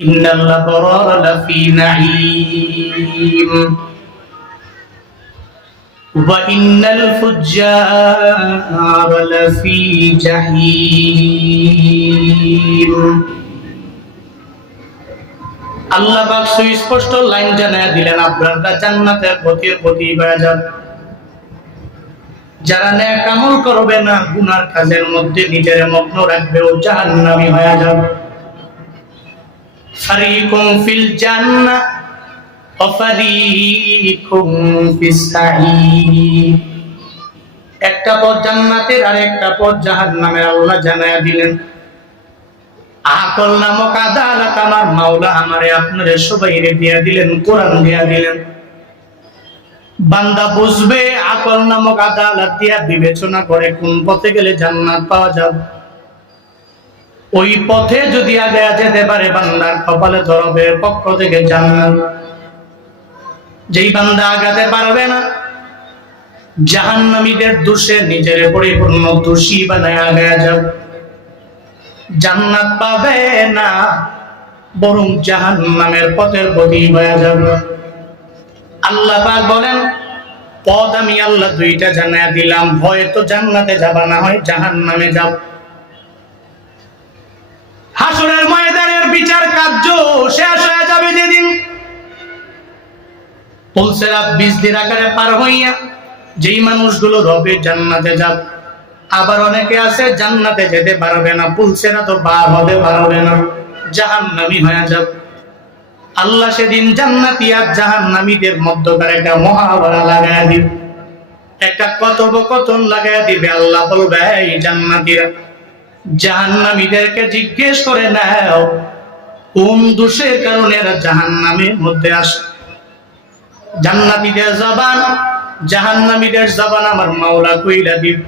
ইন্নাল আবরারা লাফি নাঈম ওয়া ইন্নাল ফুজ্জারা লাফি জাহিম। আল্লাহ পাক সুস্পষ্ট লাইন জানায় দিলেন, আপনারা জান্নাতের পথের প্রতি যান। যারা নেক আমল করবে না, গুনার কাজের মধ্যে নিজের মগ্ন রাখবে, ও জাহান্নামী হয়ে যাবে। ফারিকুম ফিল জান্নাহ ওয়া ফারিকুম ফিস সাঈর। একটা পথ জান্নাতের আর একটা পথ জাহান্নামের আল্লাহ জানায়া দিলেন। আকল নামক আদালত আমার মাওলা আমারে আপনারে সবাইরে দিয়া দিলেন, কোরআন দিয়া দিলেন। বান্দা বুঝবে, আকল নামক আদালত দিয়া বিবেচনা করে কোন পথে গেলে জান্নাত পাওয়া যাবে। ওই পথে যদি আগে যেতে পারে, বান্দার কপালে ধরবে পক্ষ থেকে জান্নাত। যেই বান্দা আগাতে পারবে না, জাহান্নামীদের দোষে নিজের পরিপূর্ণ দোষী বানায় আগে যাবে, জান্নাত পাবে না, বরং জাহান্নামের পথের প্রতি হয়ে যাবে। আল্লাহ পাক বলেন, পথ আমি আল্লাহ দুইটা জানায়া দিলাম, হয়তো জান্নাতে যাবা, না হয় জাহান্নামে যাও। হাসরের ময়দানের বিচার কার্য শেষ হয়ে যাবে যেদিন পুলসেরাত বীজদের আকারে পার হইয়া যেই মানুষগুলো রবে জান্নাতে যাবে। আবার অনেকে আছে জান্নাতে যেতে পারবে না, পুলসেরাত তো পার হতে পারবে না, জাহান্নামী হয়ে যাবে। আল্লাহ সেদিন জান্নাতি আর জাহান্নামীদের মধ্যকার একটা মহাভারত লাগায়া দিবে, একটা কথোপকথন লাগায়া দিবে। আল্লাহ বলবে, এই জান্নাতীরা জাহান্নামীদেরকে জিজ্ঞেস করে নাও, কোন দোষের কারণে এরা জাহান্নামের মধ্যে আসে। জান্নাতীদের জবান, জাহান্নামীদের জবান আমার মাওলা কইলা দিবে।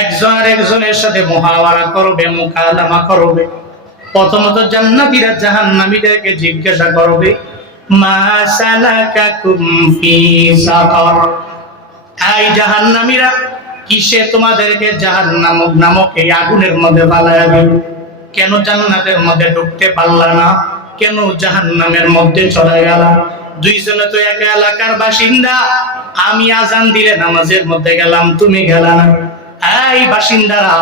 একজন আর একজনের সাথে মুহাওয়ারা করবে, মুকালামা করবে। প্রথমত জান্নাতীরা জাহান্নামীদেরকে জিজ্ঞাসা করবে, মা সালাকাকুম ফি সাকার। এই জাহান্নামীরা, কিসে তোমাদেরকে জাহান্নাম নামক এই আগুনের মধ্যে ফালায়া দিল? কেন জান্নাতের মধ্যে ঢুকতে পারলা না? কেন জাহান্নামের মধ্যে চলে গেলা? দুইজনে তো এক এলাকার বাসিন্দা। আমি আজান দিলে নামাজের মধ্যে গেলাম, তুমি গেলা না। এই বাসিন্দারা,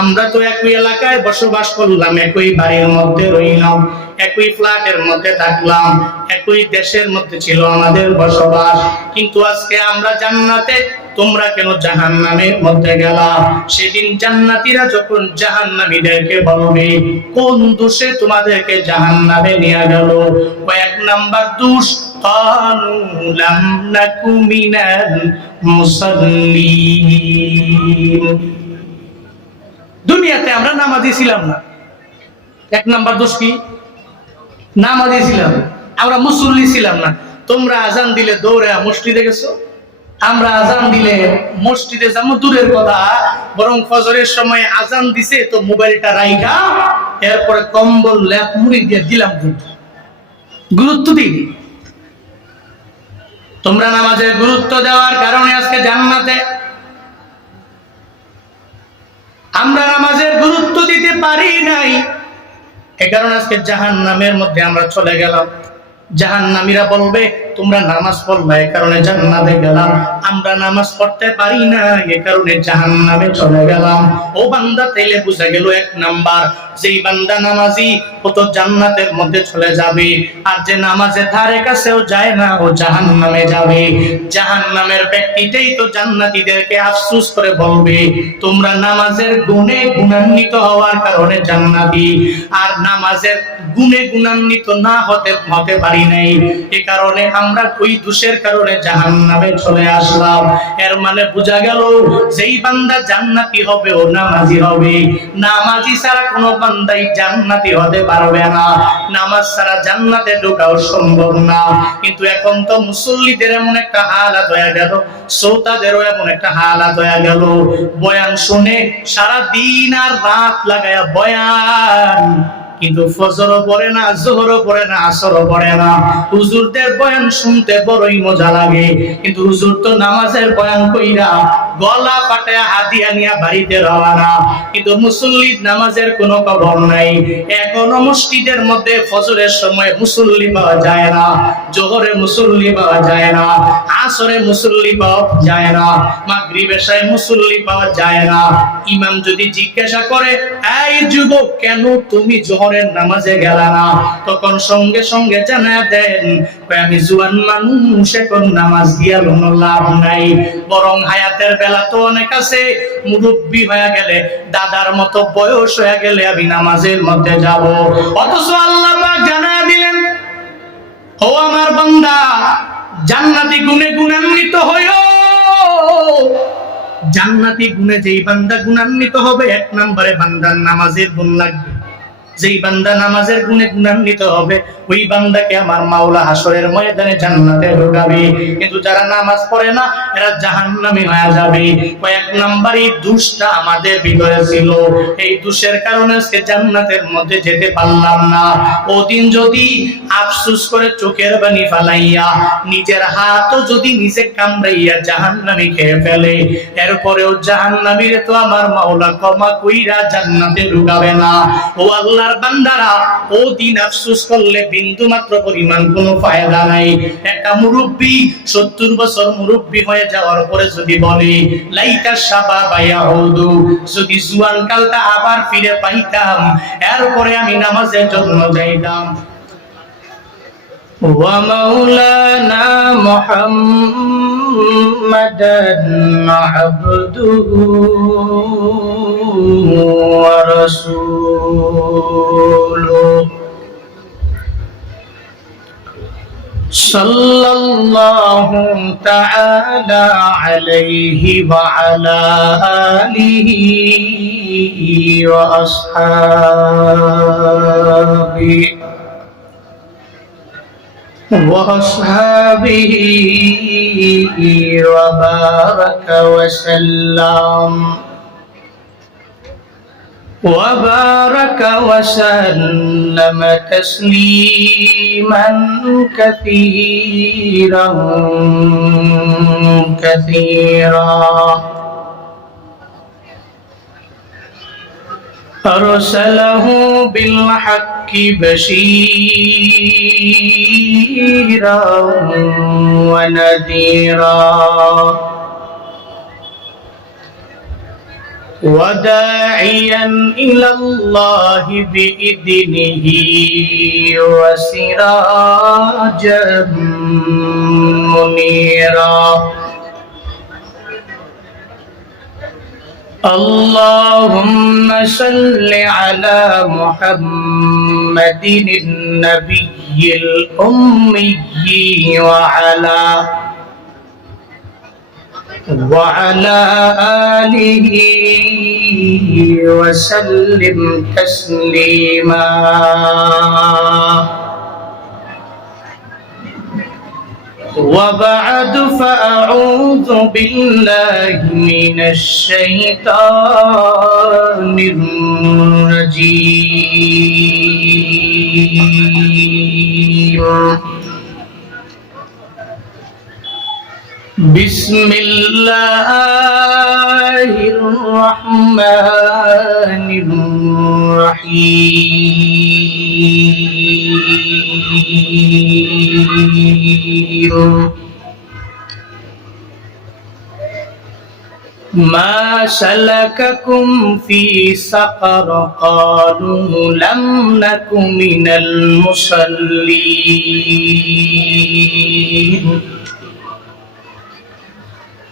আমরা তো একই এলাকায় বসবাস করলাম, একই বাড়ির মধ্যে রইলাম, একই ফ্ল্যাটের মধ্যে থাকলাম, একই দেশের মধ্যে ছিল আমাদের বসবাস, কিন্তু আজকে আমরা জান্নাতে, তোমরা কেন জাহান্নামের মধ্যে গেলা? সেদিন জান্নাতীরা যখন জাহান্নামীদেরকে বলবে, কোন দোষে তোমাদেরকে জাহান্নামে নিয়ে গেল? এক নাম্বার দোষ, ক্বালু লাম নাকু মিনাল মুসাল্লিন। দুনিয়াতে আমরা নামাজি ছিলাম না। এক নাম্বার দোষ কি? নামাজি ছিলাম, আমরা মুসল্লি ছিলাম না। তোমরা আজান দিলে দৌড়ে মসজিদে গেছো, আমরা আজান দিলে মসজিদে যাবো দূরের কথা, বরং ফজরের সময় আজান দিছে তো মোবাইলটা রাইখা এরপরে কম্বল ল্যাপ মুড়ি দিয়ে দিলাম, গুরুত্ব দিই। তোমরা নামাজের গুরুত্ব দেওয়ার কারণে আজকে জান্নাতে, আমরা নামাজের গুরুত্ব দিতে পারি নাই, এ কারণে আজকে জাহান্নামের মধ্যে আমরা চলে গেলাম। জাহান্নামীরা বলবে, তোমরা নামাজ পড়লা, এ কারণে জান্নাতে গেলাম। আমরা নামাজ পড়তে পারি না, এ কারণে জাহান্নামে চলে গেলাম। ও বান্দা, তাইলে বুঝা গেল, এক নাম্বার, যেই বান্দা নামাজি ও তো জান্নাতের মধ্যে চলে যাবে, আর যে নামাজের ধারে কাছেও যায় না, ও জাহান্নামে যাবে। জাহান্নামের ব্যক্তিটাই তো জান্নাতীদেরকে আফসোস করে বলবে, তোমরা নামাজের গুণে গুণান্বিত হওয়ার কারণে জান্নাতি, আর নামাজের গুণে গুণান্বিত না হতে পারি নাই, এ কারণে আমরা ওই দোষের কারণে জাহান্নামে চলে আসলাম। এর মানে বোঝা গেল, যেই বান্দা জান্নাতি হবে ও নামাজি হবে। নামাজি ছাড়া কোনো বান্দাই জান্নাতি হতে পারবে না, নামাজ ছাড়া জান্নাতে ঢোকাও সম্ভব না। কিন্তু এখন তো মুসল্লিদের এমন একটা হালাত হয়ে গেল, শ্রোতাদেরও এমন একটা হালাত হয়ে গেল, বয়ান শুনে সারা দিন আর রাত লাগায়া বয়ান, কিন্তু ফজরও পড়ে না, যোহরও পড়ে না, আসরও পড়ে না। হুজুরদের বয়ান শুনতে বড়ই মজা লাগে, কিন্তু হুজুর তো নামাজের বয়ান কইরা গলা ফাটায়া হাতিয়া নিয়া বাড়িতে রওনা। কিন্তু মুসল্লির নামাজের কোনো খবর নাই। এখনো মসজিদের মধ্যে ফজরের সময় মুসল্লি পাওয়া যায় না, জোহরে মুসল্লি পাওয়া যায় না, আসরে মুসল্লি পাওয়া যায় না, মাগরিব এশায় মুসল্লি পাওয়া যায় না। ইমাম যদি জিজ্ঞাসা করে, এই যুবক, কেন তুমি জোহরের নামাজে গেলা না? তখন সঙ্গে সঙ্গে জানায়া দেন, আমি জুয়ান মানুষ, এখন নামাজ দিয়া কোনো লাভ নাই। বরং হায়াতের বেলা তো অনেক আছে, মুরব্বি হয়ে গেলে, দাদার মতো বয়স হয়ে গেলে আমি নামাজের মধ্যে যাব। অথচ আল্লাহ পাক জানায়া দিলেন, ও আমার বান্দা, জান্নাতি গুণে গুণান্বিত হইও। জান্নাতি গুণে যেই বান্দা গুণান্বিত হবে, এক নম্বরে বান্দার নামাজের গুণ লাগবে। যেই বান্দা নামাজের গুণে গুণান্বিত হবে, ওই বান্দাকে আমার মাওলা হাসরের ময়দানে জান্নাতে ঢোকাবে। কিন্তু যারা নামাজ পড়ে না, এরা জাহান্নামী হয়ে যাবে। কয়েক নম্বরই দোষটা আমাদের ভিতরে ছিল, এই দোষের কারণে সে জান্নাতের মধ্যে যেতে পারলাম না। ওদিন যদি আফসোস করে চোখের পানি ফালাইয়া নিজের হাতও যদি নিজে কামড়াইয়া জাহান্নামী খেয়ে ফেলে, এরপরেও জাহান্নামীরে তো আমার মাওলা ক্ষমা কইরা জান্নাতে ঢোকাবে না। ও আল্লাহর বান্দারা, ও দিন আফসোস করলে বিন্দু মাত্র পরিমাণ কোনো ফায়দা নাই। একটা মুরব্বী 70 বছর মুরব্বী হয়ে যাওয়ার পরে যদি বলে, লাইতা শাবাবা ইয়াউদু, যদি জুয়ান কালটা আবার ফিরে পাইতাম, এরপরে আমি নামাজের জন্য যাইতাম। ওয়া মাওলানা মুহাম্মাদান আবদুহু ওয়া রাসূলুহু সাল্লাল্লাহু তাআলা আলাইহি ওয়া আলা আলিহি ওয়া আসহাবিহি وأصحابه وبارك وسلم تسليما كثيرا أرسله بالحق بشيرا ونذيرا وداعيا إلى الله بإذنه وسراجا منيرا اللهم صل على محمد النبي الأمي وعلى آله وسلم تسليما وبعد فأعوذ بالله من الشيطان الرجيم بسم الله الرحمن الرحيم ما سلككم في سقر قالوا لم نك من المصلين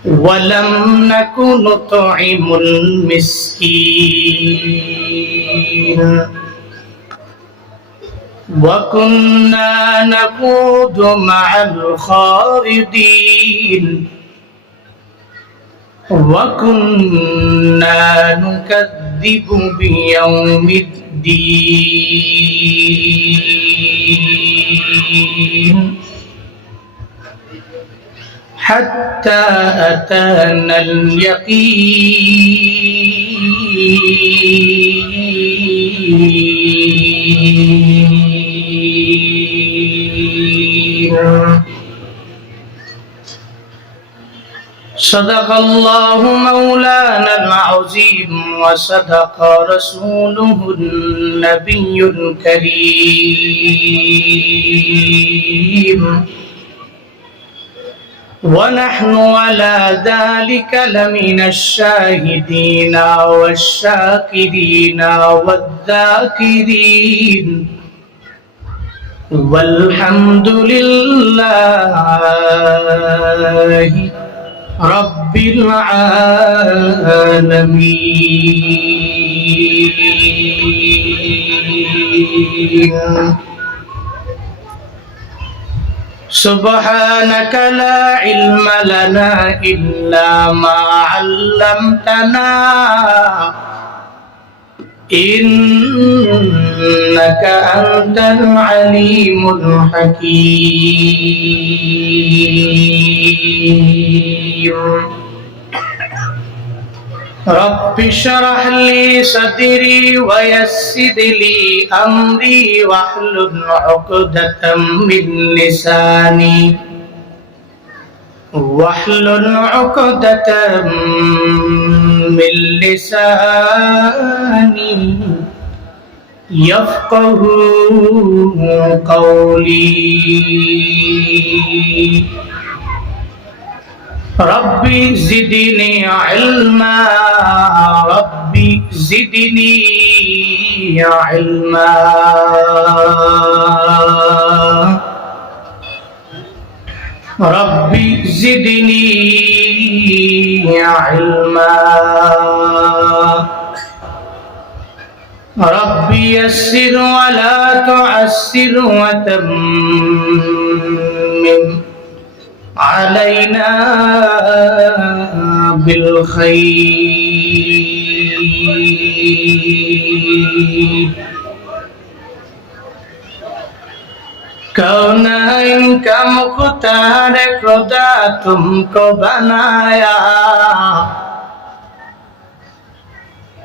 ولم نك نطعم المسكين وكنا نخوض مع الخائضين وكنا نكذب بيوم الدين حتى أتانا اليقين صدق الله مولانا العظيم وصدق رسوله النبي الكريم ونحن على ذلك لمن الشاهدين والشاكرين والذاكرين والحمد لله رب العالمين سبحانك لا علم لنا إلا ما علمتنا إنك أنت العليم الحكيم رب اشرح لي صدري ويسر لي أمري واحلل عقدة من لساني يفقه قولي ربي زدني علما ربي زدني علما ربي زدني علما ربي يسر ولا تعسر وتمم علينا بالخير कौनाइन का मुख्तार खुदा तुमको बनाया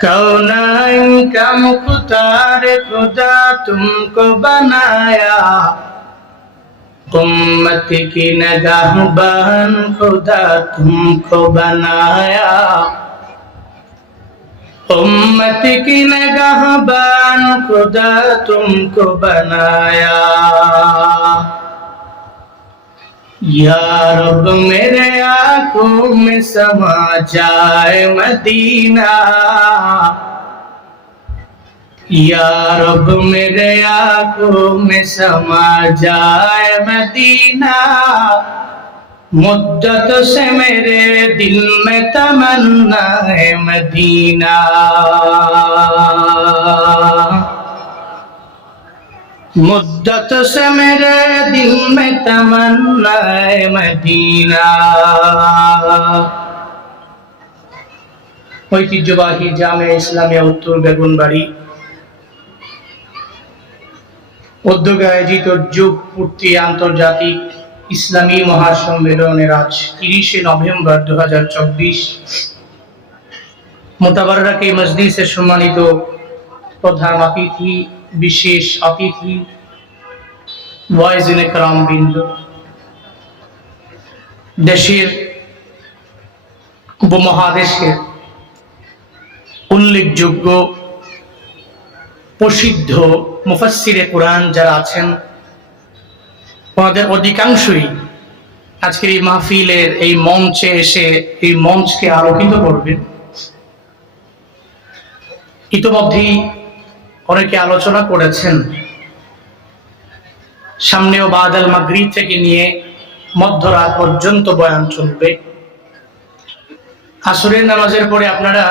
कौनाइन का मुख्तार खुदा तुमको बनाया उम्मत की निगाहबान खुदा तुमको बनाया उम्मत की निगाहबान खुदा तुमको बनाया या रब मेरे आँखों में समा जाए मदीना या रब मेरे आँखों में समा जाए मदीना मुद्दत से मेरे दिल में तमन्ना है मदीना मुद्दत से मेरे दिल में तमन्ना है मदीना ঐতিহ্যবাহী জামে ইসলামিয়া উত্তর বেগুনবাড়ি উদ্যোগে আয়োজিত যুগ পূর্তি আন্তর্জাতিক ইসলামী মহাসম্মেলনের আজ 30 নভেম্বর 2024 মোতাবাররক এই মজলিসের সম্মানিত প্রধান অতিথি বিশেষ অতিথি ওয়াইজিনে کرام বৃন্দ দেশের উপমহাদেশের উল্লেখযোগ্য প্রসিদ্ধ মুফাসসিরে কুরআন যারা আছেন ওনাদের অধিকাংশই আজকের এই মাহফিলের এই মঞ্চে এসে এই মঞ্চকে আলোকিত করবেন। ইতিমধ্যেই অনেকে আলোচনা করেছেন, সামনেও বাদাল মাগরিব থেকে নিয়ে মধ্যরাত পর্যন্ত বয়ান চলবে। আসরের নামাজের পরে আপনারা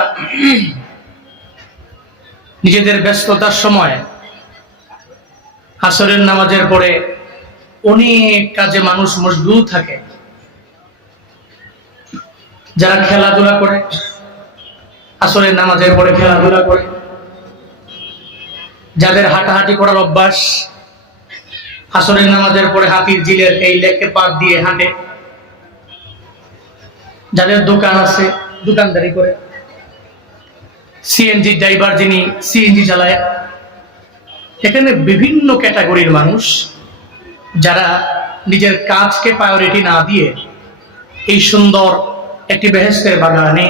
নিজেদের ব্যস্ততার সময় আসরের নামাজের পরে অনেক কাজে মানুষ মশগুল থাকে। যারা খেলাধুলা করে আসরের নামাজের পরে খেলাধুলা করে, যাদের হাঁটাহাঁটি করার অভ্যাস আসরের নামাজের পরে হাতির জিলের এই লেকে পার দিয়ে হাঁটে, যাদের দোকান আছে দোকানদারি করে, সিএনজি ড্রাইভার যিনি সিএনজি চালায়, এখানে বিভিন্ন ক্যাটাগরির মানুষ যারা নিজের কাজকে প্রায়োরিটি না দিয়ে এই সুন্দর একটি বেহেশতের বাগানে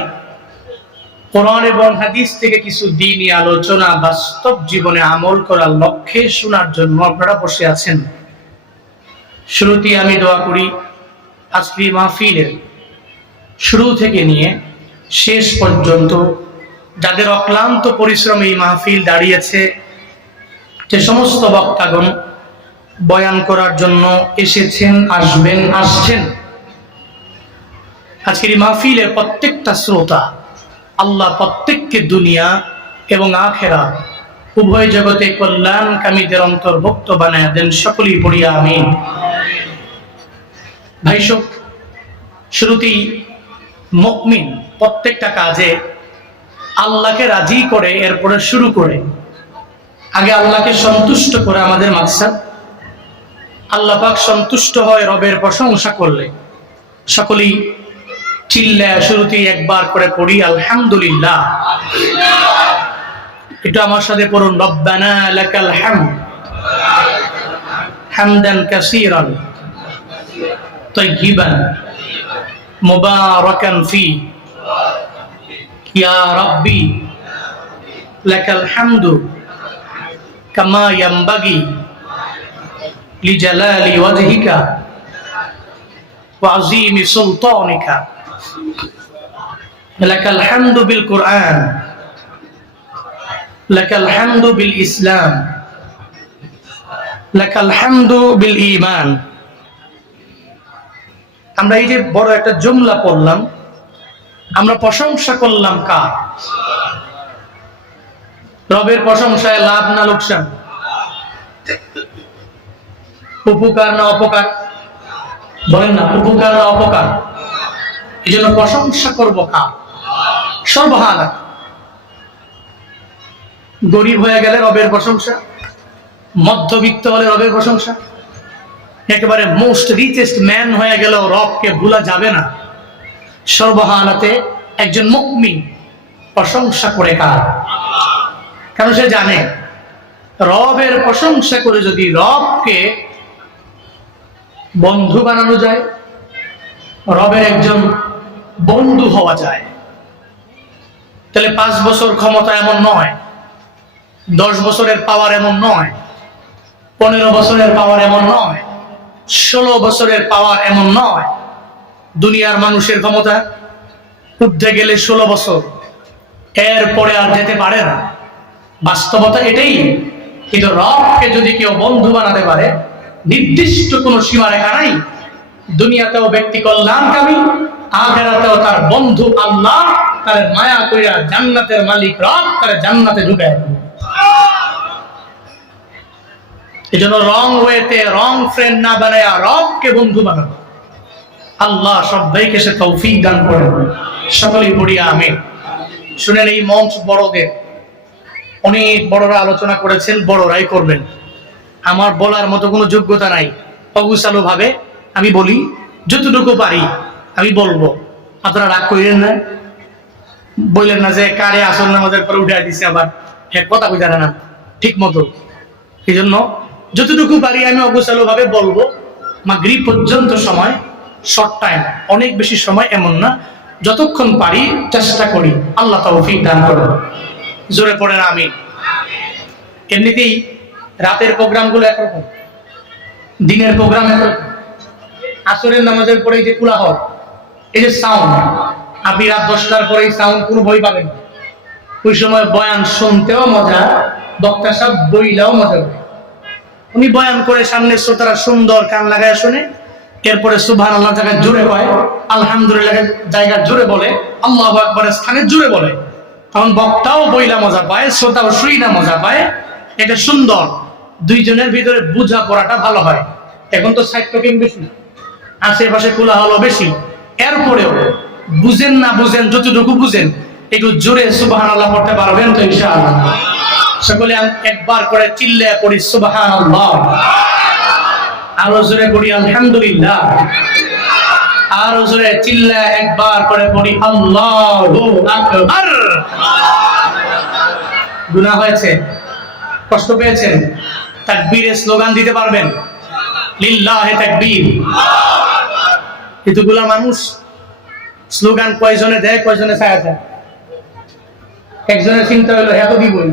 কোরআন এবং হাদিস থেকে কিছু দ্বীনি আলোচনা বাস্তব জীবনে আমল করার লক্ষ্যে শোনার জন্য আপনারা বসে আছেন। শুরুতেই আমি দোয়া করি আজকের মাহফিলের শুরু থেকে নিয়ে শেষ পর্যন্ত যাদের অক্লান্ত পরিশ্রমে এই মাহফিল দাঁড়িয়েছে, যে সমস্ত বক্তাগণ বয়ান করার জন্য এসেছেন, আসছেন, আজকের এই মাহফিলের প্রত্যেকটা শ্রোতা আল্লাহ প্রত্যেককে দুনিয়া এবং আখেরাত উভয় জগতে কল্যাণকামীদের অন্তর্ভুক্ত বানায় দেন। সকলেই পড়ি আমিন। ভাইসব, শুরুতেই মুমিন প্রত্যেকটা কাজে আল্লাহকে রাজি করে এরপরে শুরু করে। আগে আল্লাহকে সন্তুষ্ট করে আমাদের মাকসাদ। আল্লাহ পাক সন্তুষ্ট হয় রবের প্রশংসা করলে। সকলেই চিল্লায় শুরুতেই একবার করে পড়ি আলহামদুলিল্লাহ। এটা আমার সাথে পড়ুন, রব্বানা লাকাল হামদ হামদান কাসীরান তাইয়িবান মুবারাকান ফি ইয়া রাব্বি লাকাল হামদু কামা ইয়ানবাগি লিজালালি ওয়াজহিকা ওয়া আযীমি সুলতানিকা। লাকাল হামদু বিল কুরআন, লাকাল হামদু বিল ইসলাম, লাকাল হামদু বিল ঈমান। আমরা এই যে বড় একটা জুমলা পড়লাম, আমরা প্রশংসা করলাম কার? রবের প্রশংসায় লাভ না লোকসান? উপকার না অপকার? বলেন না, উপকার না অপকার? এই জন্য প্রশংসা করবো কার? সর্বহারা। গরিব হয়ে গেলে রবের প্রশংসা, মধ্যবিত্ত হলে রবের প্রশংসা, একেবারে মোস্ট রিচেস্ট ম্যান হয়ে গেল রবকে ভুলা যাবে না। সর্বহারাতে একজন মুমিন প্রশংসা করে কার? কারণ সে জানে রবের প্রশংসা করে যদি রবকে বন্ধু বানানো যায়, রবের একজন বন্ধু হওয়া যায়, তাহলে 5 বছর ক্ষমতা এমন নয়, 10 বছরের পাওয়ার এমন নয়, 15 বছরের পাওয়ার এমন নয়, 16 বছরের পাওয়ার এমন নয়। দুনিয়ার মানুষের ক্ষমতা উঠতে গেলে 16 বছর, এরপরে আর যেতে পারে না। বাস্তবতা এটাই। কিন্তু রবকে যদি কেউ বন্ধু বানাতে পারে, নির্দিষ্ট কোনো সীমারেখা নাই। দুনিয়াতেও ব্যক্তি কল্যাণকামী, আখিরাতেও তার বন্ধু আল্লাহ তার মায়া কইরা জান্নাতের মালিক রব তার জান্নাতে ঢুকায়। এজন্য রং ওয়েতে রং ফ্রেন্ড না বানায়া রবকে বন্ধু বানানো। আল্লাহ সবাইকে সে তৌফিক দান করেন। সকলেই পড়ি আমিন। শুনেন, এই মঞ্চ বড়দের, অনেক বড়রা আলোচনা করেছেন, বড়রাই করবেন। আমার বলার মতো কোনো যোগ্যতা নাই। অগুছালো ভাবে আমি বলি, যতটুকু পারি আমি বলবো। আপনারা রাগ করেন না, বললেন না যে কারে আসল নামাজের পরে উঠে দিচ্ছে, আবার হ্যাঁ কথা কই জানে না ঠিক মতো। এই জন্য যতটুকু পারি আমি অগুছালো ভাবে বলবো। মাগরিব পর্যন্ত সময়, শর্ট টাইম, অনেক বেশি সময় এমন না। যতক্ষণ পারি চেষ্টা করি। আল্লাহ তৌফিক দান করেন। জোরে পড়েন আমিন। এমনিতেই রাতের প্রোগ্রামগুলো একরকম, দিনের প্রোগ্রাম একরকম। আসরের নামাজের পরে যে কোলাহল, এই যে সাউন্ড, আপনি রাত 10টার পরে সাউন্ড কোনো ভয় পাবেন না। ওই সময় বয়ান শুনতেও মজা, বক্তা সাহেব বইলাও মজা করে। উনি বয়ান করে সামনে শ্রোতারা সুন্দর কান লাগায় শুনে, এরপরে সুবহানাল্লাহ জায়গায় জোরে কয়, আলহামদুলিল্লাহ জায়গা জোরে বলে, আল্লাহু আকবারের স্থানে জোরে বলে। তখন বক্তাও বইলা মজা পায়, শ্রোতাও শুইনা মজা পায়। এটা সুন্দর। দুইজনের ভিতরে বুঝা পড়াটা ভালো হয়। এখন তো সাইড টকিং বেশি, আশেপাশে কোলাহল বেশি। এরপরেও বুঝেন না বুঝেন, যতটুকু বুঝেন একটু জোরে সুবহানাল্লাহ পড়তে পারবেন তো ইনশাআল্লাহ। সকলে একবার করে চিল্লায়া পড়ি সুবহানাল্লাহ, আরো জোরে পড়ি আলহামদুলিল্লাহ, আরো জোরে চিল্লায়া একবার করে পড়ি আল্লাহু আকবার। গুনাহ হয়েছে, কষ্ট পেয়েছেন, তাকবীরের স্লোগান দিতে পারবেন? লিল্লাহি তাকবীর। এতগুলা মানুষ স্লোগান কয়জনে দেয়, কয়জনে ছায়া দেয়? একজনের চিন্তা হলো হ্যাঁ তো দিবই,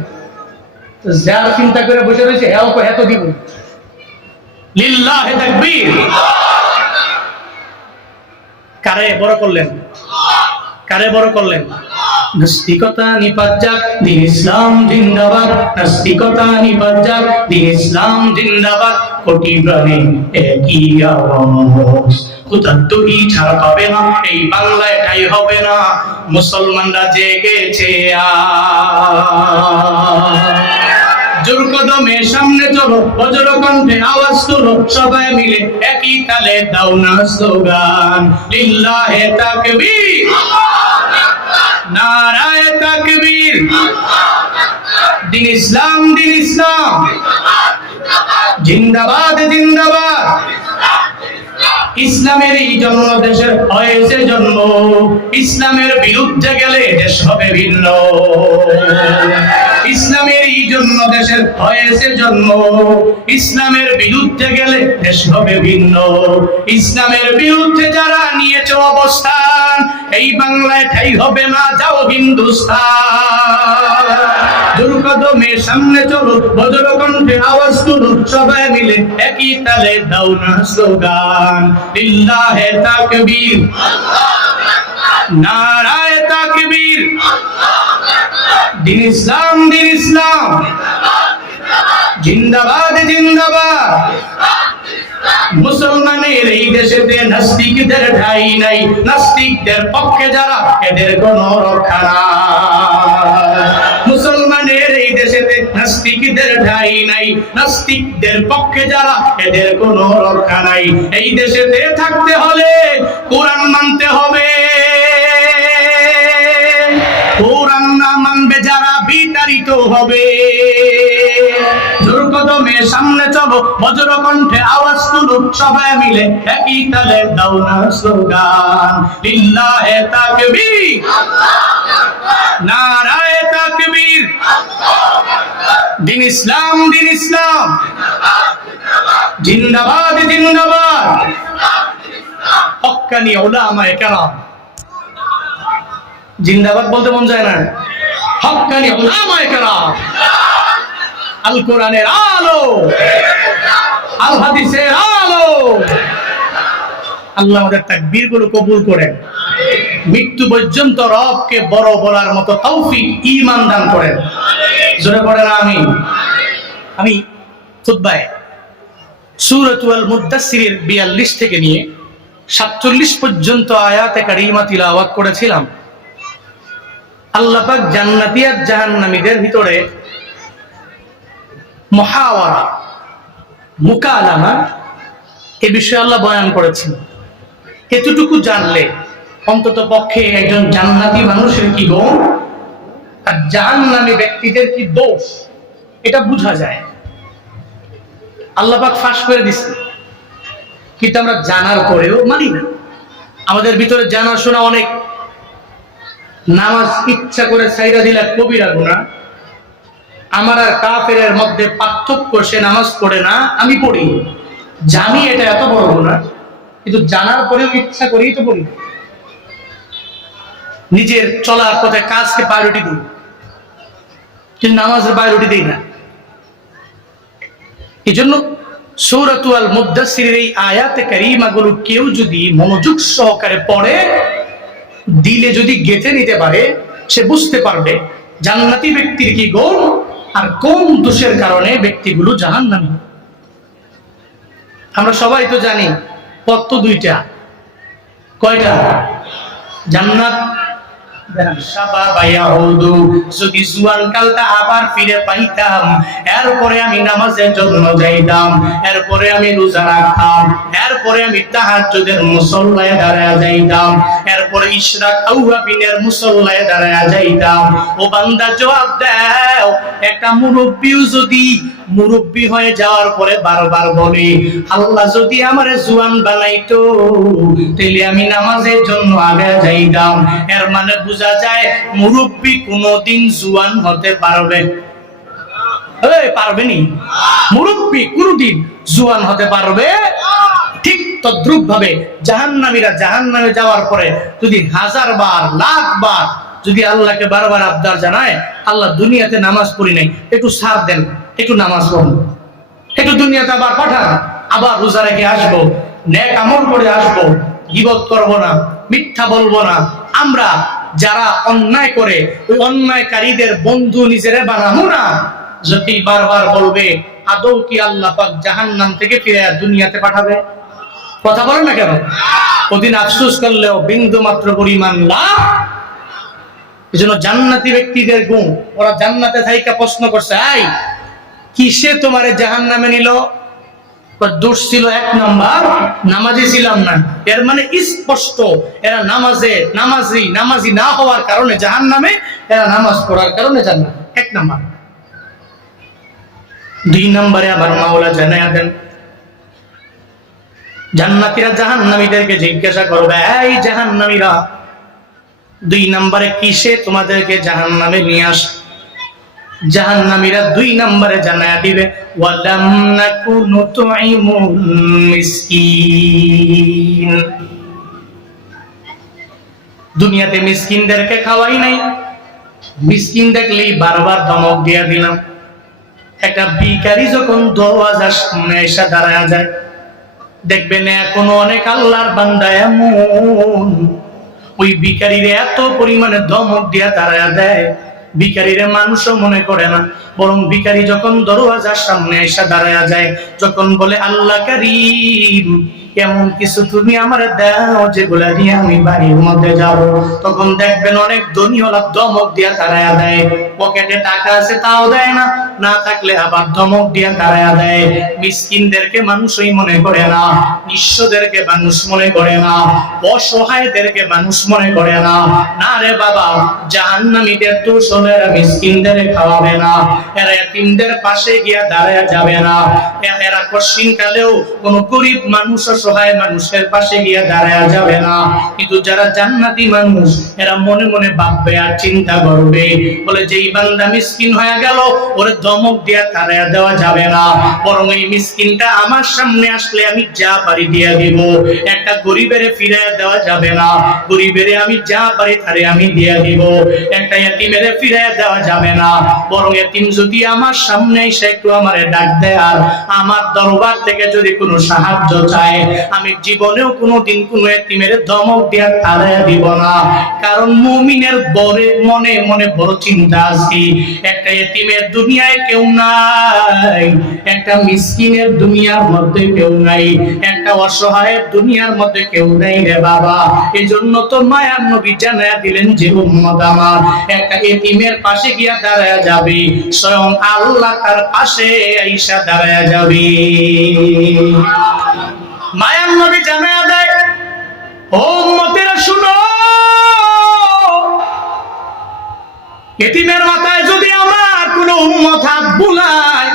যার চিন্তা করে বসে রয়েছে হ্যাঁ তো দিবই। লিল্লাহে তাকবীর। কারে বড় করলেন? কারে বড় করলেন? নাস্তিকতা নিপাত যাক, দিন ইসলাম জিন্দাবাদ। নাস্তিকতা নিপাত যাক, দিন ইসলাম জিন্দাবাদ। কোটি প্রাণে একই আওয়াজ, ক্ষুধার্তই ছাড়া পাবে না, এই বাংলায় ঠাঁই হবে না। মুসলমানরা জেগেছে জোর কদমে সামনে চলো, বজ্র কণ্ঠে আওয়াজ তোলো, সবাই মিলে একই তালে দাও না স্লোগান। লিল্লাহে তাকবীর, নারায়ে তাকবীর। দিন ইসলাম, দিন ইসলাম জিন্দাবাদ, জিন্দাবাদ। ইসলামের এই জন্য দেশের হয়েছে জন্ম, ইসলামের বিরুদ্ধে গেলে দেশ হবে ভিন্ন। ইসলামের এই জন্য দেশের হয়েছে জন্ম, ইসলামের বিরুদ্ধে গেলে দেশ হবে ভিন্ন। ইসলামের বিরুদ্ধে যারা নিয়েছে অবস্থান, এই বাংলায় ঠাঁই হবে না, যাও হিন্দুস্তান। জোর কদমে সামনে চলো, বজ্র কণ্ঠে আওয়াজ তুলো, সবাই মিলে একই তালে দাও না স্লোগান। লিল্লাহে তাকবীর, নারায়ে তাকবীর। দিন ইসলাম, দিন ইসলাম জিন্দাবাদ, জিন্দাবাদ। মুসলমানের এই দেশেতে নাস্তিকদের ঠাঁই নাই, নাস্তিকদের পক্ষে যারা এদের কোনো রক্ষা নাই। মুসলমানের এই দেশেতে নাস্তিকদের ঠাঁই নাই, নাস্তিকদের পক্ষে যারা এদের কোনো রক্ষা নাই। এই দেশেতে থাকতে হলে কোরআন মানতে হবে, কোরআন না মানবে যারা বিতাড়িত হবে। জোর কদমে সামনে চলো, বজ্র কণ্ঠে আওয়াজ তুলো, সবাই মিলে একই তালে দাও না স্লোগান। লিল্লাহে তাকবীর, নারায়ে তাকবীর। দিন ইসলাম, দিন ইসলাম জিন্দাবাদ, জিন্দাবাদ। হক্কানি উলামায়ে কেরাম জিন্দাবাদ বলতে মন যায় না? হক্কানি উলামায়ে কেরাম, আল কোরআনের আলো, আল হাদিসের আলো। আল্লাহ আমাদের তাকবীর গুলো কবুল করেন, মৃত্যু পর্যন্ত রবকে বড় বলার মতো তৌফিক ঈমান দান করেন। জোরে পড়েন আমিন। আমি খুতবায় সূরাতুল মুদ্দাসসিরের ৪২ থেকে নিয়ে ৪৭ পর্যন্ত আয়াতে কারিমা তিলাওয়াত করেছিলাম। আল্লাহ পাক জান্নাতি আর জাহান্নামীদের ভিতরে মুহাওয়ারা, মুকালামা এ বিষয়ে আল্লাহ বয়ান করেছেন। এতটুকু জানলে অন্তত পক্ষে একজন জান্নাতি মানুষের কি গুণ আর জাহান্নামী ব্যক্তিদের কি দোষ এটা বোঝা যায়। আল্লাহ পাক ফাঁস করে দিচ্ছে, কিন্তু আমরা জানার পরেও মানি না। আমাদের ভিতরে জানাশোনা অনেক। নামাজ ইচ্ছা করে ছাইরা দিলে কবিরা গুনাহ। আমার আর কাফেরের মধ্যে পার্থক্য, সে নামাজ পড়ে না, আমি পড়ি, জানি এটা এত বড় গুনাহ, কিন্তু জানার পরেও ইচ্ছা করেই তো পড়ি। নিজের চলার পথে কাজকে প্রায়োরিটি দিই, কিন্তু নামাজের প্রায়োরিটি দিই না। এই জন্য সূরাতুল মুদ্দাসসিরের এই আয়াতে কারিমাগুলো কেউ যদি মনোযোগ সহকারে পড়ে, দিলে যদি গেঁথে নিতে পারে, সে বুঝতে পারবে জান্নাতি ব্যক্তির কি গুণ আর কোন দোষের কারণে ব্যক্তিগুলো জাহান্নামী। আমরা সবাই তো জানি পথ তো দুইটা। কয়টা? জান্নাত, যদি জুয়ান কালটা আবার ফিরে পাইতাম, এরপরে আমি নামাজের জন্য যাইতাম, এরপরে আমি রোজা রাখতাম, এরপরে আমি তাহাজ্জুদের মুসল্লায় দাঁড়ায়া যাইতাম, এরপরে ইশরাক আওয়াবিনের মুসল্লায় দাঁড়ায়া যাইতাম। ও বান্দা জবাব দাও, একটা মুরব্বিও যদি মুরব্বী হয়ে যাওয়ার পরে বারবার বলে আল্লাহ যদি আমারে জুয়ান বানাইতো তাহলে আমি নামাজের জন্য আগে যাইতাম, এর মানে বোঝা যায় মুরব্বী কোনোদিন জুয়ান হতে পারবে পারবেনি। মুরব্বী কোনোদিন জুয়ান হতে পারবে ঠিক তদ্রূপ ভাবে জাহান্নামীরা জাহান্নামে যাওয়ার পরে যদি 1000 বার লাখ বার যদি আল্লাহকে বারবার আবদার জানায়, আল্লাহ দুনিয়াতে নামাজ পড়ি নাই, একটু ছাড় দেন, একটু নামাজ পড়ুন, একটু দুনিয়াতে আবার পাঠান, আবার রোজা রেখে আসবো, নেক আমল করে আসবো, গীবত করবো না, মিথ্যা বলবো না। আমরা যারা অন্যায় করে ওই অন্যায়কারীদের বন্ধু নিজেরা বানাবো না। যদি বারবার বলবে, আদৌ কি আল্লাহ পাক জাহান্নাম থেকে ফিরে দুনিয়াতে পাঠাবে? কথা বলেন না কেন? ওদিন আফসোস করলেও বিন্দু মাত্র পরিমাণ লাভ। এজন্য জান্নাতি ব্যক্তিদের গুণ, ওরা জান্নাতে থাইকা প্রশ্ন করছে, এই কিসে তোমারে জাহান্নামে নিল? দোষ ছিল 1 নাম্বার, নামাজি ছিলাম না। এর মানে স্পষ্ট এরা নামাজি না হওয়ার কারণে জাহান্নামে, এরা নামাজ পড়ার কারণে জান্নাত। 1 নাম্বার। 2 নম্বরে আবার মাওলা জানায়া দেন, জান্নাতীরা জাহান্নামীদেরকে জিজ্ঞাসা করবে, এই জাহান্নামীরা 2 নম্বরে কিসে তোমাদেরকে জাহান্নামে নিয়ে আস? জাহান্নামীরা 2 নম্বরে জানায়া দিবে, ওয়ালাম নাকুনু তুইমুল মিসকিন। দুনিয়াতে মিসকিনদেরকে খাওয়াই নাই। মিসকিন দেখলেই বারবার ধমক দিয়া দিলাম। একটা ভিখারি যখন দরওয়াজার সামনে এসে দাঁড়ায় যায়, দেখবেন এখনো অনেক আল্লাহর বান্দা এমন ওই ভিখারিরে এত পরিমাণে ধমক দিয়া দাঁড়ায় দেয়, ভিখারিরে মানুষও মনে করে না। বরং ভিখারি যখন দরওয়াজার সামনে এসে দাঁড়ায় যায়, যখন বলে, আল্লাহ কারীম, এমন কিছু তুমি আমার দাও যেগুলা দিয়ে আমি বাড়ির মধ্যে যাব, তখন দেখবেন অনেক ধনীওয়ালা ধমক দিয়া দাঁড়ায় দেয়। পকেটে টাকা আছে তাও দেয় না, না থাকলে আবার ধমক দিয়া দাঁড়ায় দেয়। মিসকিনদেরকে মানুষই মনে করে না, নিঃস্বদেরকে মানুষ মনে করে না, অসহায়দেরকে মানুষ মনে করে না। না রে বাবা, জাহান্নামীদের তো সোনারা মিসকিনদের খাওয়াবে না, এরা এতিমদের পাশে গিয়া দাঁড়ায় যাবে না, এরা কঠিন কালেও কোন গরিব মানুষ অসহায় মানুষের পাশে গিয়া দাঁড়ায় যাবে না। কিন্তু যারা জান্নাতি মানুষ, এরা মনে মনে ভাববে আর চিন্তা করবে, বলে যেই বান্দা মিসকিন হয়ে গেল, ওরে ধমক দিয়া তাড়ায়া দেওয়া যাবে না, বরং এই মিসকিনটা আমার সামনে আসলে আমি যা পারি দিয়া দিব। একটা গরিবের ফিরাইয়া দেওয়া যাবে না, গরিবের আমি যা পারি তারে আমি দিয়া দিব। একটা এতিমের ফিরাইয়া দেওয়া যাবে না, বরং এতিম যদি আমার সামনে এসে একটু আমারে ডাক দেয় আর আমার দরবার থেকে যদি কোনো সাহায্য চায়, আমি জীবনেও কোনোদিন কোনো এতিমের ধমক দিয়া তাড়ায়া দিব না। কারণ মুমিনের মনে মনে বড় চিন্তা আছে, একটা এতিমের দুনিয়ায় কেউ নাই, একটা মিসকিনের দুনিয়ার মধ্যে কেউ নাই, একটা অসহায়ের দুনিয়ার মধ্যে কেউ নাই রে বাবা। এজন্য তো মায়ার নবী জানায়া দিলেন যে উম্মত আমার একটা এতিমের পাশে গিয়া দাঁড়ায়া যাবে, স্বয়ং আল্লাহ তার পাশে আইসা দাঁড়ায়া যাবে। মায়ার নবী জানায়া দেয়, ও উম্মতেরা শুনো, এতিমের মাথায় যদি আমার কোনো উম্মত হাত বুলায়,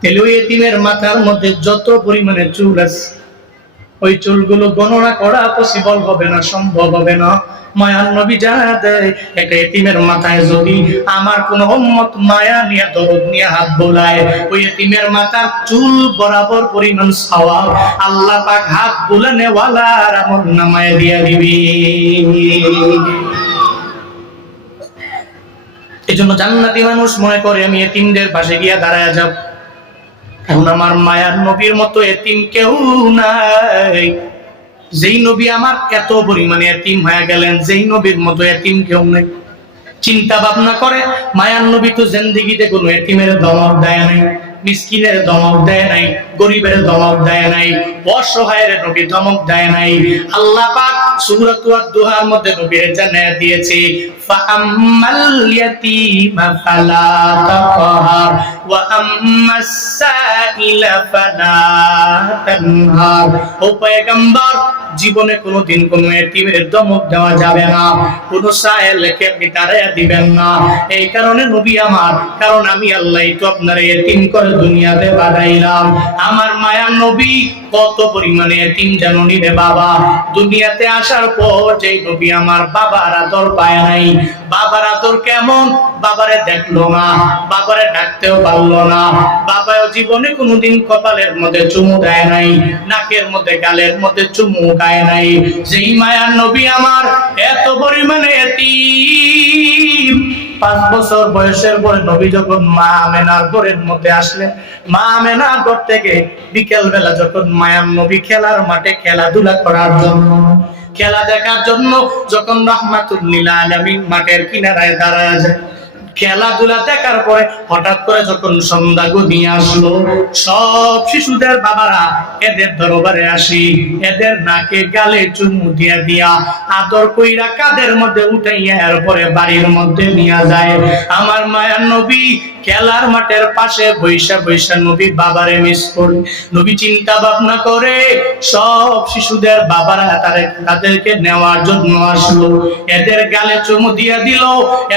তাহলে ওই এতিমের মাথার মধ্যে যত পরিমাণে চুল আছে, ওই চুলগুলো গণনা করা পসিবল হবে না, সম্ভব হবে না। মায়ার নবী জানা দেয়, একটা এতিমের মাথায় যদি আমার কোন উম্মত মায়া নিয়ে দরদ নিয়ে হাত বোলায়, ওই এতিমের মাথার চুল বরাবর পরিমাণ সওয়াব আল্লাহ পাক হাত বুলানে ওয়ালার আমল নামায় দিয়া দিবে। এজন্য জান্নাতি মানুষ মনে করে আমি এতিমদের পাশে গিয়া দাঁড়ায় যাব, এখন আমার মায়ার নবীর মতো এতিম কেউ নাই। যেই নবী আমার এত পরিমাণে এতিম হয়ে গেলেন, যেই নবীর মতো এতিম কেউ নাই। চিন্তা ভাবনা করে, মায়ার নবী তো জিন্দেগিতে কোনো এতিমের ধমক দেয় নাই, মিসকিনের ধমক দেয় নাই, গরিবের ধমক দেয় নাই, অসহায়ের নবী ধমক দেয় নাই। আল্লাহ পাক সূরাতুল দুহার মধ্যে নবীর জানায়া দিয়েছে, ফাআম্মাল ইয়াতীমা ফালা তাকহার ওয়া আম্মাস সাইলা ফালা তানহার। ও পয়গম্বর, জীবনে কোনোদিন কোনো এতিমের ধমক দেওয়া যাবে না, কোনো সায়েলকে আপনি তাড়াইয়া দিবেন না। এই কারণে নবী আমার, কারণ আমি আল্লাহই তো আপনার এতিম করে দুনিয়াতে পাঠাইলাম। আমার মায়ার নবী কত পরিমাণে এতিম জানুনি রে বাবা। দুনিয়াতে আসার পর যেই নবী আমার বাবার আদর পায় নাই, বাবার আদর কেমন, বাবারে দেখলো না, বাবারে ডাকতেও পারলো না, বাবাও জীবনে কোনোদিন কপালের মধ্যে চুমু দেয় নাই, নাকের মধ্যে গালের মধ্যে চুমু খায় নাই। যেই মায়ার নবী আমার এত পরিমাণে এতিম, 5 বছর বয়সের পরে নবী যখন মা আমেনার ঘরের মধ্যে আসলেন, মা আমেনার ঘর থেকে বিকেল বেলা যখন মায়ার নবী খেলার মাঠে খেলাধুলা করার জন্য, খেলা দেখার জন্য যখন রাহমাতুল লিল আলামিন মাঠের কিনারায় দাঁড়ায় যায়, খেলাধুলা দেখার পরে হঠাৎ করে যখন সন্ধ্যা গড়িয়ে আসলো, সব শিশুদের বাবারা এদের দরবারে আসি, এদের নাকে গালে চুমু দিয়া দিয়া আদর কইরা কাদের মধ্যে উঠাইয়া এরপরে বাড়ির মধ্যে নিয়ে যায়। আমার মায়ার নবী খেলার মাঠের পাশে বৈশা বৈশা নবী বাবারে মিস করে, নবী চিন্তা ভাবনা করে সব শিশুদের বাবারা তাদেরকে নেওয়ার জন্য আসলো, এদের গালে চুমু দিয়া দিল,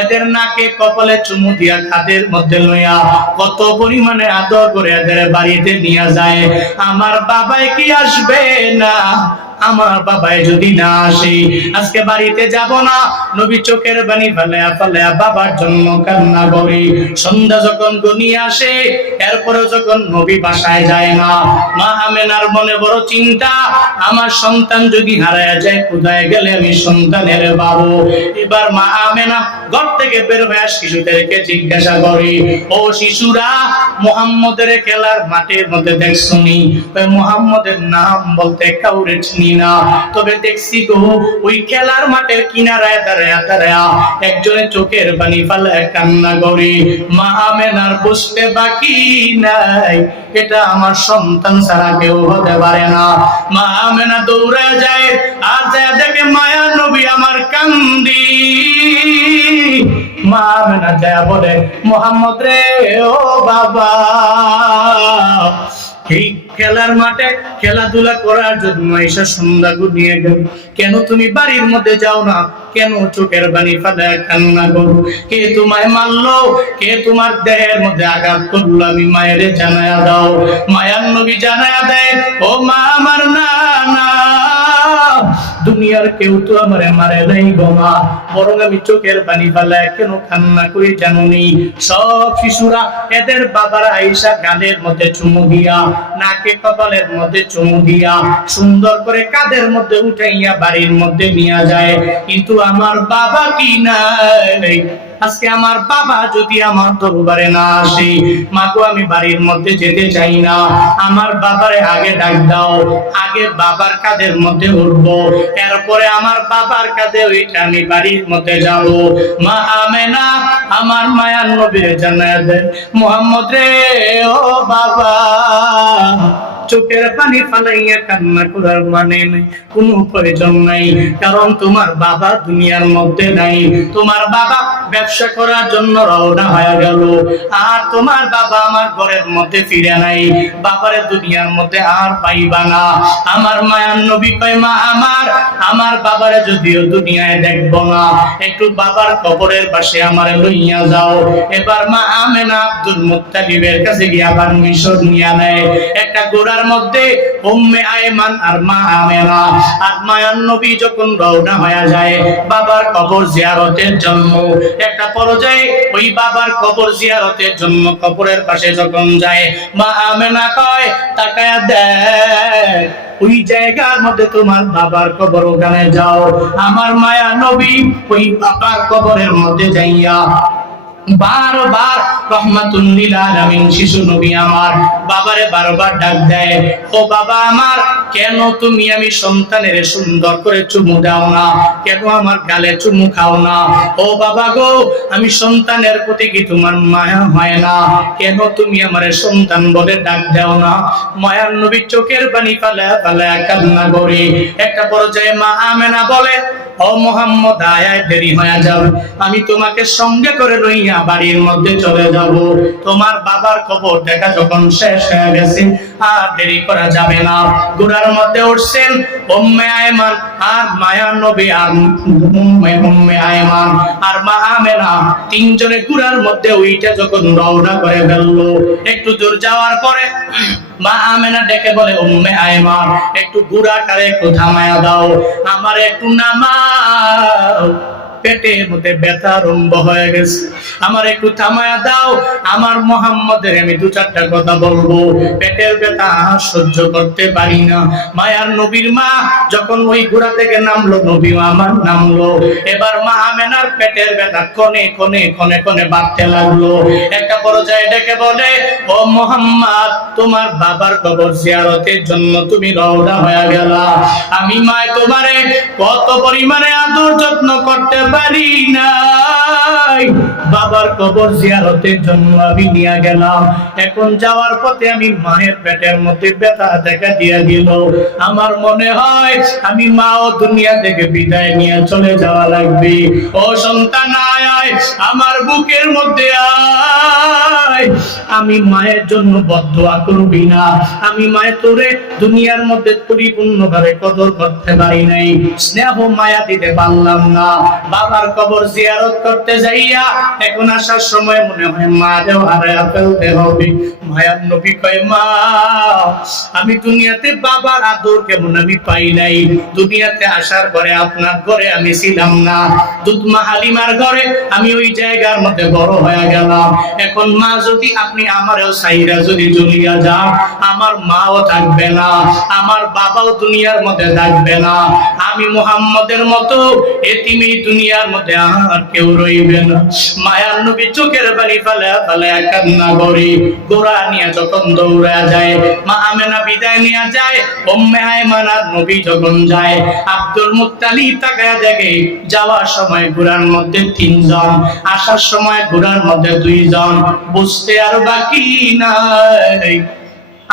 এদের নাকে কপালে চুমু দিয়া কাদের মধ্যে লইয়া কত পরিমাণে আদর করে এদের বাড়িতে নিয়ে যায়। আমার বাবাই কি আসবে না? আমার বাবাই যদি না আসে আজকে বাড়িতে যাব না। নবী চোখের পানি ফেলে ফেলে বাবার জন্য কান্না করে। সন্ধ্যা যখন ঘনিয়ে আসে এরপরে যখন নবী বাসায় যায় না, মা আমেনার মনে বড় চিন্তা, আমার সন্তান যদি হারায় যায়, কোথায় গেলে আমি সন্তানের পাবো। এবার মা আমেনা ঘর থেকে বের হয়ে শিশুদেরকে জিজ্ঞাসা করে, ও শিশুরা, মুহাম্মদের খেলার মাঠের মধ্যে দেখছনি? ওই মুহাম্মদের নাম বলতে কাউরে চিনি না, তবে দেখছি গো ওই খেলার মাঠের কিনারায় দাঁড়ায়া দাঁড়ায়া একজনের চোখের পানি ফেলে কান্না করে। মা আমেনার বুঝতে বাকি নাই এটা আমার সন্তান ছাড়া কেউ হতে পারে না। মা আমেনা দৌড়ে যায় আর যায় দেখে মায়া নবী আমার কান্দি। মা আমেনা যায় বলে, মুহাম্মদ রে ও বাবা, এই খেলার মাঠে খেলাধুলা করার জন্য এসে সন্ধ্যা ঘনিয়ে গেল, কেন তুমি বাড়ির মধ্যে যাও না? কেন চোখের পানি ফেলে কান্না করো? কে তোমায় মারলো? কে তোমার দেহের মধ্যে আঘাত করলো? আমি মায়েরে জানায়া দাও। মায়ার নবী জানায়া দেয়, ও মা আমার না না, দুনিয়ার কেউ তো আমারে মারে নাই গো মা, বরং আমি চোখের পানি ফেলে কেন কান্না করি জানুনি? সব শিশুরা এদের বাবারা আইসা গালের মধ্যে চুমু দিয়া, নাকে কপালের মধ্যে চুমু দিয়া সুন্দর করে কাদের মধ্যে উঠাইয়া বাড়ির মধ্যে নিয়ে যায়, কিন্তু আমার বাবা কি নাই। আজকে আমার বাবা যদি আমার দরবারে না আসে, মাগো আমি বাড়ির মধ্যে যেতে চাই না, আমার বাবারে আগে ডাক দাও, আগে বাবার কাঁধের মধ্যে উঠবো, এরপরে আমার বাবার কাঁধে ওইটা আমি বাড়ির মধ্যে যাব। মা আমেনা আমার মায়ার নবীর জানায়া দেয়, মুহাম্মদ রে ও বাবা, চোখের পানি ফালাইয়া কান্না করার মানে নেই, কোনো প্রয়োজন নাই, কারণ তোমার বাবা দুনিয়ার মধ্যে নাই। তোমার বাবা ব্যবসা করার জন্য রওনা হয়ে গেল, আর তোমার বাবা আমার ঘরের মধ্যে ফিরে নাই, বাবারে দুনিয়ার মধ্যে আর পাইবা না। আমার মায়ার নবী কয়, মা আমার বাবারে যদিও দুনিয়ায় দেখবো না, একটু বাবার কবরের পাশে আমারে লইয়া যাও। এবার মা আমেনা আব্দুল মুত্তালিবের কাছে গিয়া পারমিশন নিয়ে নেয়। একটা গোড়ার মধ্যে উম্মে আয়মান আর মা আমেনা আর মায়ার নবী যখন রওনা হয়ে যায় বাবার কবর জিয়ারতের জন্য, একটা পর্যায়ে ওই বাবার কবর জিয়ারতের জন্য কবরের পাশে যখন যায়, মা আমেনা কয়, তাকায়া দেখ ওই জায়গার মধ্যে তোমার বাবার কবর, ওখানে যাও। আমার মায়া নবী ওই বাবার কবরের মধ্যে যাইয়া বারবার রহমাতুল লিল আলামিন শিশু নবী আমার বাবারে বারবার ডাক দেয়, ও বাবা আমার, কেন তুমি আমি সন্তানের সুন্দর করে চুমু দাও না? কেন আমার গালে চুমু খাও না? ও বাবা গো, আমি সন্তানের প্রতি কি তোমার মায়া হয় না? কেন তুমি আমার সন্তান বলে ডাক দাও না? মায়ার নবী চোখের পানি ফেলে ফেলে কান্না করে। একটা পর্যায়ে মা আমেনা বলে, ও মুহাম্মদ, আয় দেরি হয়ে যাবে, আমি তোমাকে সঙ্গে করে লইয়া বাড়ির মধ্যে চলে যাব। তোমার বাবার খবর দেখা যখন শেষ হয়ে গেছে, আর দেরি করা যাবে না। ঘোড়ার মধ্যে উঠছেন উম্মে আয়মান আর মায়ার নবী আর উম্মে আয়মান আর মা আমেনা তিনজনে গুড়ার মধ্যে ওইটা যখন রওনা করে ফেললো, একটু দূর যাওয়ার পরে মা আমেনা ডেকে বলে, উম্মে আয়মান একটু গুড়াটারে একটু থামায়া দাও, আমার একটু নামাও, পেটের মধ্যে ব্যথা আরম্ভ হয়ে গেছে, আমার একটু থামায়া দাও, আমার মুহাম্মদের আমি দু চারটা কথা বলবো, পেটের ব্যথা সহ্য করতে পারি না। মায়ার নবীর মা যখন ওই ঘোড়া থেকে নামলো, নবী আমার নামলো, এবার মা আমেনার পেটের ব্যথা কনে কনে কনে কনে বাড়তে লাগলো। একটা পর্যায়ে ডেকে বলে, ও মুহাম্মদ, তোমার বাবার কবর জিয়ারতের জন্য তুমি রওনা হয়ে গেলা, আমি মায় তোমারে কত পরিমাণে আদর যত্ন করতে পারি নাই, বাবার কবর জিয়ারতের জন্য আমি নিয়ে গেলাম, এখন যাওয়ার পথে আমি মায়ের পেটের মধ্যে ব্যথা দেখা দিয়ে দিল, আমার মনে হয় আমি মাও দুনিয়া থেকে বিদায় নিয়ে চলে যাওয়া লাগবে। ও সন্তান আয় আয় আমার বুকের মধ্যে আয়, আমি মায়ের জন্য বদদোয়া করবি না, আমি মায়ের তোরে দুনিয়ার মধ্যে পরিপূর্ণভাবে কদর করতে পারি নাই, স্নেহ মায়া দিতে পারলাম না, বাবার কবর জিয়ারত করতে যাইয়া এখন আসার সময় মনে হয় মা দেও হারায়া ফেলতে হবে। মায়ার নবী কয়, মা আমি দুনিয়াতে বাবার আদর কেমন আমি পাই নাই, দুনিয়াতে আসার পরে আপনার ঘরে আমি ছিলাম না, দুধ মা হালিমার ঘরে আমি ওই জায়গার মধ্যে বড় হয়ে গেলাম, এখন মা যদি আপনি আমারও সাইরা যদি জ্বলিয়া যান, আমার মাও থাকবে না, আমার বাবাও দুনিয়ার মধ্যে থাকবে না, আমি মুহাম্মদের মতো এতিম এই দুনিয়ার মধ্যে আর কেউ রইবে না। মায়ার নবী চোখের পানি ফেলে ফেলে কান্না করে, গোরা নিয়ে যখন দৌড়া যায়, মা আমেনা বিদায় নিয়ে যায়, উম্মে আয়মান আর নবী যখন যায়, আব্দুল মুত্তালিব তাকায়া দেখে যাওয়ার সময় ঘোড়ার মধ্যে 3 জন, আসার সময় ঘোড়ার মধ্যে 2 জন, বুঝতে আর বাকি নাই।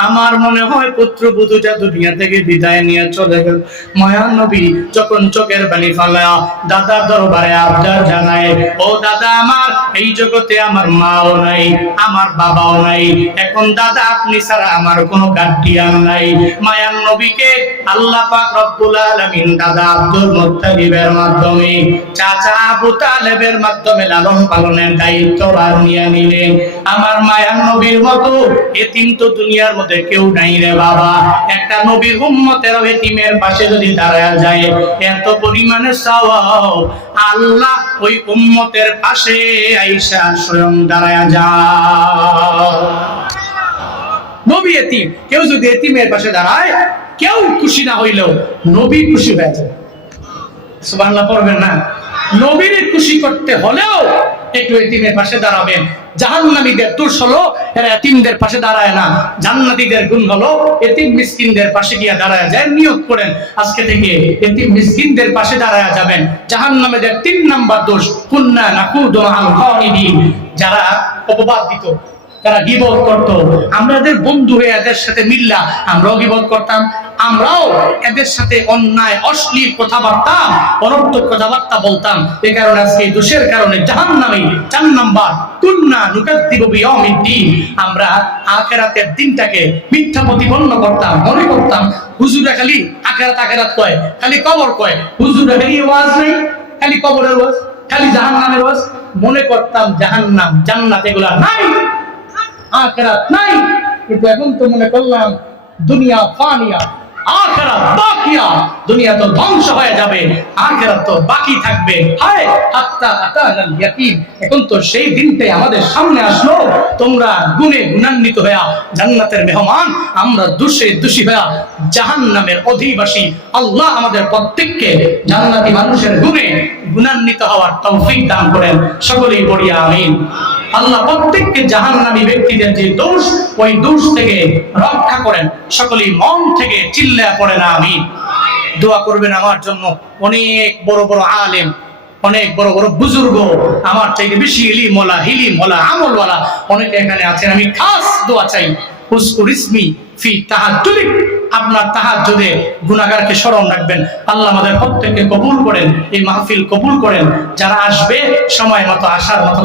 আমার মনে হয় পুত্রবধূটা দুনিয়া থেকে বিদায় নিয়ে চলে গেল। মায়ার নবী যখন চোখের পানি ফেলা দাদার দরবারে আবদার জানায়, ও দাদা, আমার এই জগতে আমার মাও নাই, আমার বাবাও নাই, এখন দাদা আপনি ছাড়া আমার কোনো গার্ডিয়ান নাই। মায়ার নবীকে আল্লাহ পাক রব্বুল আলামিন দাদা আব্দুল মুত্তালিবের মাধ্যমে, চাচা আবু তালেবের মাধ্যমে লালন পালনের দায়িত্ব নিয়ে নিলেন। আমার মায়ার নবীর মতো এতিম তো দুনিয়ার কেউ নাই রে বাবা, একটা নবীর উম্মতের এতিমের পাশে যদি দাঁড়ায় যায়, এত পরিমাণে সওয়াব, আল্লাহ ওই উম্মতের পাশে আয়েশা স্বয়ং দাঁড়ায় যায়। নবী এতিম, কেউ যদি এতিমের পাশে দাঁড়ায়, কেউ খুশি না হইলেও নবী খুশি হয়ে যায়। সুবহানাল্লাহ পড়বেন না? নবীর খুশি করতে হলেও একটু এতিমের পাশে দাঁড়াবেন। জাহান্নামীদের দোষ হলো এরা এতিমদের পাশে দাঁড়ায় না, জান্নাতীদের গুণ হলো এতিম মিসকিনদের পাশে গিয়ে দাঁড়ায় যায়। নিয়ত করেন আজকে থেকে এতিম মিসকিনদের পাশে দাঁড়ায় যাবেন। জাহান্নামীদের 3 নাম্বার দোষ, কুন্না নাকুদু মাআল খাইদিন, যারা অপবাদ দিত, যারা গীবত করত, আমাদের বন্ধু হয়ে এদের সাথে মিল্লা আমরাও গীবত করতাম, আমরাও এদের সাথে অন্যায় অশ্লীল কথাবার্তা অনর্থক কথাবার্তা বলতাম। এই কারণে আজকে এই দোষের কারণে জাহান্নামী 4 নাম্বার, কুন্না নুকাদ্দিবু বিয়াউমিদ্দিন, আমরা আখিরাতের দিনটাকে মিথ্যা প্রতিপন্ন করতাম, মনে করতাম হুজুরা খালি আখিরাত আখিরাত কয়, খালি কবর কয়, হুজুরা খালি ওয়াজ নাই, খালি কবরের ওয়াজ, খালি জাহান্নামের ওয়াজ, মনে করতাম জাহান্নাম জান্নাত এগুলা নাই, আখিরাত নাই। কিন্তু এখন তো মনে করলাম দুনিয়া ফানিয়া, আখিরাত বাকিয়া, দুনিয়া তো ধ্বংস হয়ে যাবে, আখিরাত তো বাকি থাকবে। হায় হাত্তা আতানাল ইয়াকিন, এখন তো সেই দিনটাই আমাদের সামনে আসলো। তোমরা গুণে গুণান্বিত হয়ে জান্নাতের মেহমান, আমরা দোষে দোষী হয়ে জাহান্নামের অধিবাসী। আল্লাহ আমাদের প্রত্যেককে জান্নাতি মানুষের গুণে গুণান্বিত হওয়ার তৌফিক দান করেন, সকলেই পড়ি আমিন। আল্লাহ প্রত্যেককে জাহান্নামী ব্যক্তিদের যে দোষ, ওই দোষ থেকে রক্ষা করেন, সকলেই মন থেকে চিল্লায়া পড়েন আমিন। দোয়া করবেন আমার জন্য, অনেক বড় বড় আলেম, অনেক বড় বড় বুজুর্গ, আমার চাইতে বেশি ইলম ওয়ালা, হিলিম ওয়ালা, আমল ওয়ালা অনেকে এখানে আছেন। আমি খাস দোয়া চাই, উযকুর ইসমি ফি তাহাজ্জুদিক, আপনার তাহাজ্জুদে গুনাহগারকে স্মরণ রাখবেন। আল্লাহ আমাদের প্রত্যেককে কবুল করেন, এই মাহফিল কবুল করেন, যারা আসবে সময় মতো আসার মতো